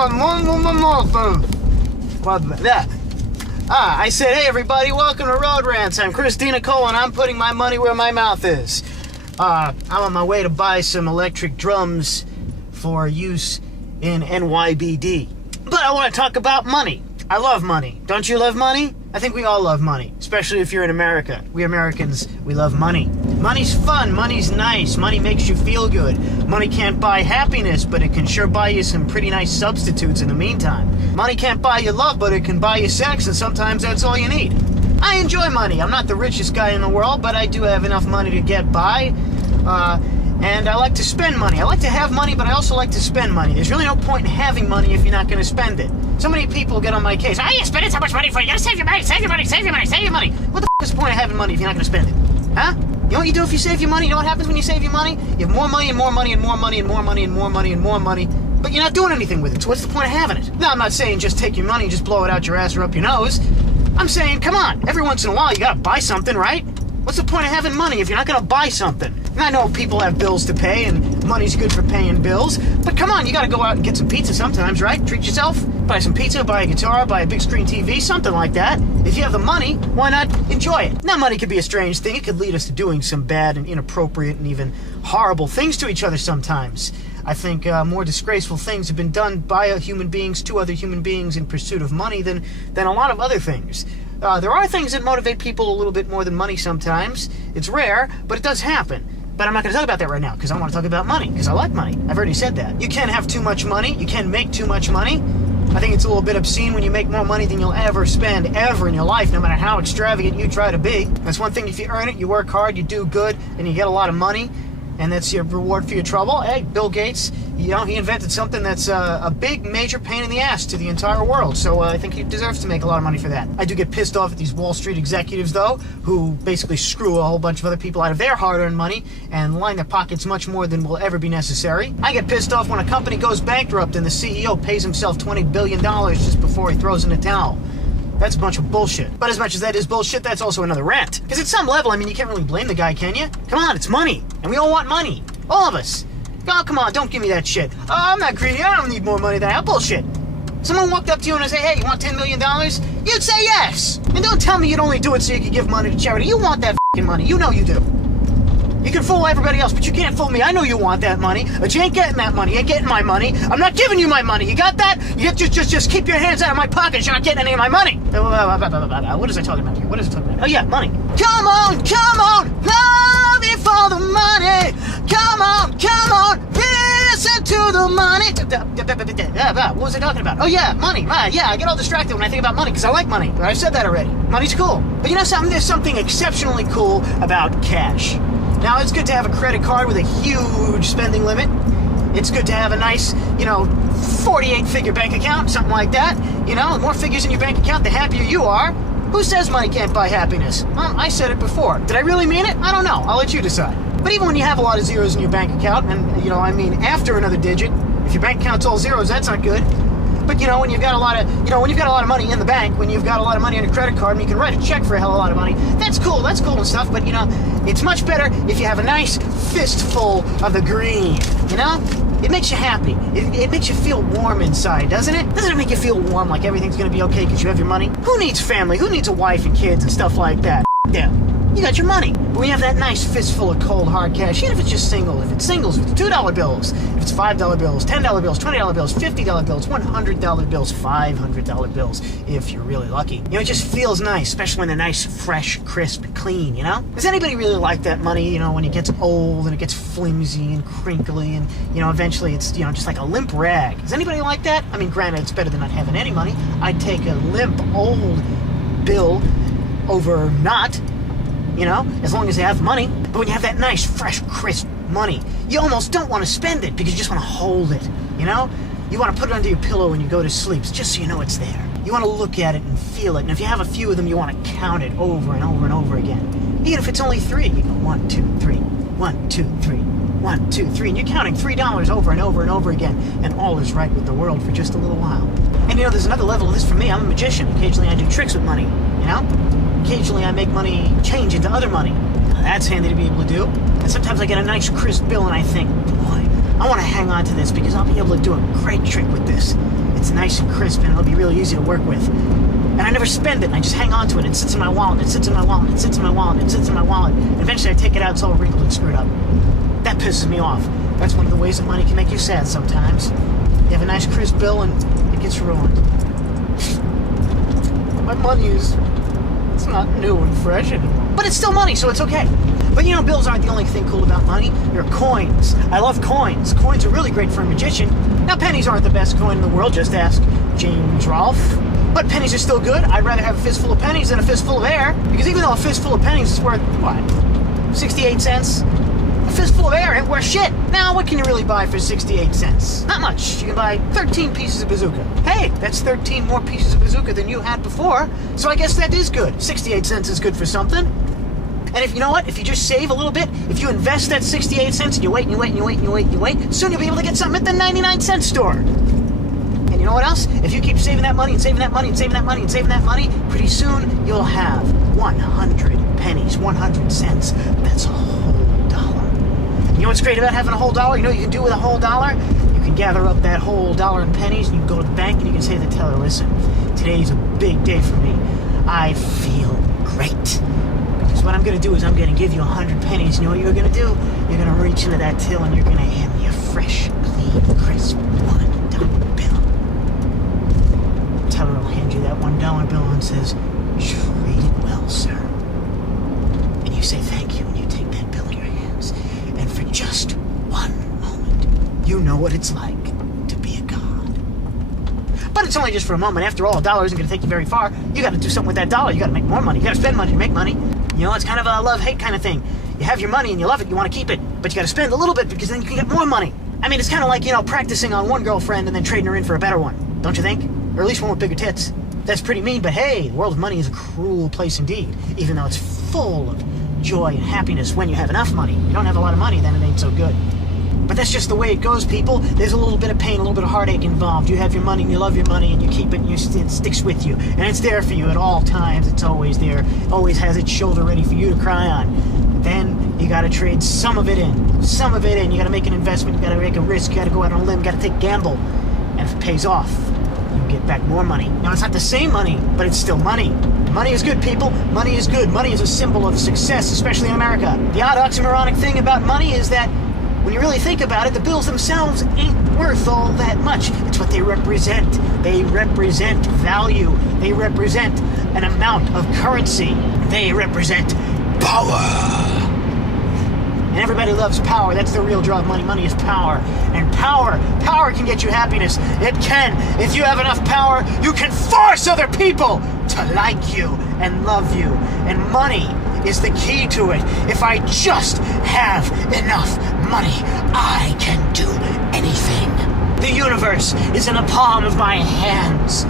I said, hey everybody, welcome to Road Rants. I'm Christina Cole and I'm putting my money where my mouth is. I'm on my way to buy some electric drums for use in NYBD. But I want to talk about money. I love money. Don't you love money? I think we all love money, especially if you're in America. We Americans, we love money. Money's fun, money's nice, money makes you feel good. Money can't buy happiness, but it can sure buy you some pretty nice substitutes in the meantime. Money can't buy you love, but it can buy you sex, and sometimes that's all you need. I enjoy money. I'm not the richest guy in the world, but I do have enough money to get by. And I like to spend money. I like to have money, but I also like to spend money. There's really no point in having money if you're not going to spend it. So many people get on my case. Oh, you're spending so much money for it. You gotta save your money, save your money, save your money, save your money. What the is the point of having money if you're not going to spend it? Huh? You know what you do if you save your money? You know what happens when you save your money? You have more money and more money and more money and more money and more money and more money, but you're not doing anything with it. So what's the point of having it? Now, I'm not saying just take your money and just blow it out your ass or up your nose. I'm saying, come on, every once in a while you gotta buy something, right? What's the point of having money if you're not going to buy something? And I know people have bills to pay, and money's good for paying bills, but come on, you got to go out and get some pizza sometimes, right? Treat yourself. Buy some pizza, buy a guitar, buy a big screen TV, something like that. If you have the money, why not enjoy it? Now, money could be a strange thing. It could lead us to doing some bad and inappropriate and even horrible things to each other sometimes. I think more disgraceful things have been done by human beings to other human beings in pursuit of money than a lot of other things. There are things that motivate people a little bit more than money sometimes. It's rare, but it does happen. But I'm not going to talk about that right now, because I want to talk about money, because I like money. I've already said that. You can have too much money. You can make too much money. I think it's a little bit obscene when you make more money than you'll ever spend ever in your life, no matter how extravagant you try to be. That's one thing. If you earn it, you work hard, you do good, and you get a lot of money, and that's your reward for your trouble. Hey, Bill Gates, you know, he invented something that's a big, major pain in the ass to the entire world. So I think he deserves to make a lot of money for that. I do get pissed off at these Wall Street executives, though, who basically screw a whole bunch of other people out of their hard-earned money and line their pockets much more than will ever be necessary. I get pissed off when a company goes bankrupt and the CEO pays himself $20 billion just before he throws in the towel. That's a bunch of bullshit. But as much as that is bullshit, that's also another rant. Because at some level, I mean, you can't really blame the guy, can you? Come on, it's money. And we all want money. All of us. Oh, come on, don't give me that shit. Oh, I'm not greedy. I don't need more money than I have. Bullshit. Someone walked up to you and said, hey, you want $10 million? You'd say yes. And don't tell me you'd only do it so you could give money to charity. You want that f***ing money. You know you do. You can fool everybody else, but you can't fool me. I know you want that money, but you ain't getting that money. You ain't getting my money. I'm not giving you my money. You got that? You just keep your hands out of my pockets. You're not getting any of my money. What is I talking about here? What is I talking about? Oh, yeah, money. Come on, love me for the money. Come on, listen to the money. What was I talking about? Oh, yeah, money. Yeah, I get all distracted when I think about money because I like money. I said that already. Money's cool. But you know something? There's something exceptionally cool about cash. Now, it's good to have a credit card with a huge spending limit. It's good to have a nice, 48-figure bank account, something like that. You know, the more figures in your bank account, the happier you are. Who says money can't buy happiness? I said it before. Did I really mean it? I don't know. I'll let you decide. But even when you have a lot of zeros in your bank account, and, after another digit, if your bank account's all zeros, that's not good. But, when you've got a lot of money in the bank, when you've got a lot of money on your credit card, and you can write a check for a hell of a lot of money, that's cool and stuff, but, it's much better if you have a nice fistful of the green, It makes you happy. It makes you feel warm inside, doesn't it? Doesn't it make you feel warm, like everything's gonna be okay because you have your money? Who needs family? Who needs a wife and kids and stuff like that? Yeah. You got your money. But when you have that nice fistful of cold, hard cash, even if it's just single, if it's singles, if it's $2 bills, if it's $5 bills, $10 bills, $20 bills, $50 bills, $100 bills, $500 bills, if you're really lucky. It just feels nice, especially when they're nice, fresh, crisp, clean, Does anybody really like that money, when it gets old and it gets flimsy and crinkly and, eventually it's, just like a limp rag? Does anybody like that? I mean, granted, it's better than not having any money. I'd take a limp, old bill over not, as long as they have money. But when you have that nice, fresh, crisp money, you almost don't want to spend it because you just want to hold it, You want to put it under your pillow when you go to sleep, just so you know it's there. You want to look at it and feel it, and if you have a few of them, you want to count it over and over and over again. Even if it's only 3, you go 1, 2, 3, 1, 2, 3, 1, 2, 3, and you're counting $3 over and over and over again, and all is right with the world for just a little while. And there's another level of this for me. I'm a magician. Occasionally I do tricks with money, Occasionally I make money change into other money. Now, that's handy to be able to do. And sometimes I get a nice crisp bill and I think, boy, I want to hang on to this because I'll be able to do a great trick with this. It's nice and crisp, and it'll be really easy to work with. And I never spend it. I just hang on to it. It sits in my wallet. It sits in my wallet. It sits in my wallet. It sits in my wallet. And eventually I take it out. It's all wrinkled and screwed up. That pisses me off. That's one of the ways that money can make you sad sometimes. You have a nice crisp bill and it gets ruined. My money it's not new and fresh anymore. But it's still money, so it's okay. But you know, bills aren't the only thing cool about money. There are coins. I love coins. Coins are really great for a magician. Now, pennies aren't the best coin in the world. Just ask James Rolfe. But pennies are still good. I'd rather have a fistful of pennies than a fistful of air. Because even though a fistful of pennies is worth, what, 68 cents? A fistful of air ain't worth shit. Now, what can you really buy for 68 cents? Not much. You can buy 13 pieces of bazooka. Hey, that's 13 more pieces of bazooka than you had before. So I guess that is good. 68 cents is good for something. And if you know what? If you just save a little bit, if you invest that 68 cents and you wait and you wait and you wait and you wait and you wait, soon you'll be able to get something at the 99-cent store. And you know what else? If you keep saving that money and saving that money and saving that money and saving that money, pretty soon you'll have 100 pennies, 100 cents. That's a whole dollar. You know what's great about having a whole dollar? You know what you can do with a whole dollar? You can gather up that whole dollar in pennies and you can go to the bank and you can say to the teller, listen, today's a big day for me. I feel great. Because what I'm going to do is I'm going to give you 100 pennies. You know what you're going to do? You're going to reach into that till and you're going to hand me a fresh, clean, crisp $1 bill. The teller will hand you that $1 bill and says, treat it well, sir. And you say thank you and you take that bill in your hands. And for just one moment, you know what it's like to be a god. But it's only just for a moment. After all, a dollar isn't going to take you very far. You got to do something with that dollar. You got to make more money. You got to spend money to make money. You know, it's kind of a love-hate kind of thing. You have your money and you love it, you want to keep it, but you got to spend a little bit because then you can get more money. I mean, it's kind of like, you know, practicing on one girlfriend and then trading her in for a better one, don't you think? Or at least one with bigger tits. That's pretty mean, but hey, the world of money is a cruel place indeed, even though it's full of joy and happiness when you have enough money. You don't have a lot of money, then it ain't so good. But that's just the way it goes, people. There's a little bit of pain, a little bit of heartache involved. You have your money and you love your money and you keep it and it sticks with you. And it's there for you at all times. It's always there. Always has its shoulder ready for you to cry on. Then you got to trade some of it in. Some of it in. You got to make an investment. You got to make a risk. You got to go out on a limb. You got to take a gamble. And if it pays off, you get back more money. Now, it's not the same money, but it's still money. Money is good, people. Money is good. Money is a symbol of success, especially in America. The odd oxymoronic thing about money is that when you really think about it, the bills themselves ain't worth all that much. It's what they represent. They represent value. They represent an amount of currency. They represent power. And everybody loves power. That's the real draw of money. Money is power. And power can get you happiness. It can. If you have enough power, you can force other people to like you and love you. And money is the key to it. If I just have enough money, I can do anything. The universe is in the palm of my hands.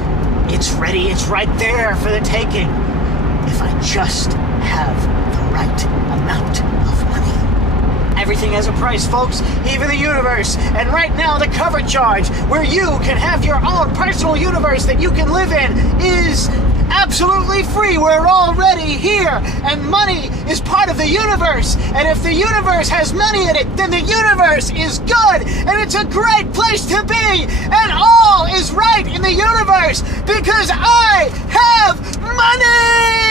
It's ready. It's right there for the taking. If I just have the right amount of money. Everything has a price, folks, even the universe. And right now, the cover charge, where you can have your own personal universe that you can live in, is absolutely free. We're already here, and money is part of the universe. And if the universe has money in it, then the universe is good, and it's a great place to be. And all is right in the universe because I have money!